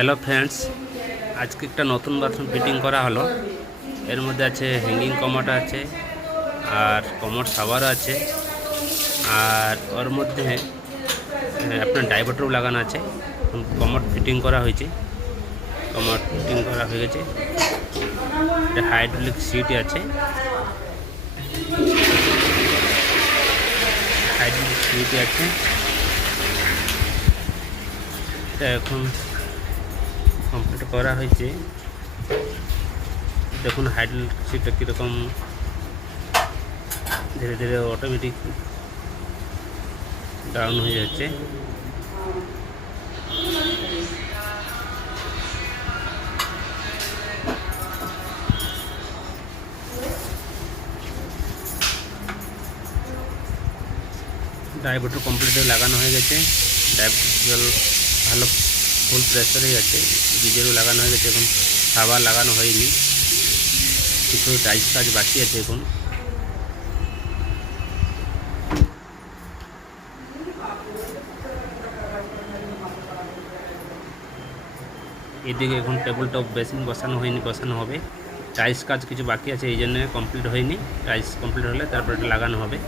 Hello friends, আজকে একটা নতুন বাথরুম ফিটিং করা হলো। এর মধ্যে আছে হ্যাঙ্গিং কমোড আছে আর কমোড শাওয়ার আছে, আর ওর মধ্যে আপনার ডাইভার্টারও লাগানো আছে। কমোড ফিটিং করা হয়েছে, কমোড ফিটিং করা হয়ে গেছে। এটা হাইড্রোলিক সিট আছে, হাইড্রোলিক সিট আছে। এটা এখন কমপ্লিট করা হয়েছে। দেখুন হাইড্রোলিক সিটটা কীরকম ধীরে ধীরে অটোমেটিক ডাউন হয়ে যাচ্ছে। ডাইভার্টার কমপ্লিটে লাগানো হয়ে গেছে। ডাইভার্টার ভালো ফুল প্রেসারেই আছে। গিজারও লাগানো হয়ে গেছে, এখন খাবার লাগানো হয়নি, কিছু টাইস কাজ বাকি আছে। এখন এদিকে এখন টেবিল টপ বেসিন বসানো হয়নি, বসানো হবে। টাইস কাজ কিছু বাকি আছে, এই জন্য কমপ্লিট হয়নি। টাইস কমপ্লিট হলে তারপর এটা লাগানো হবে।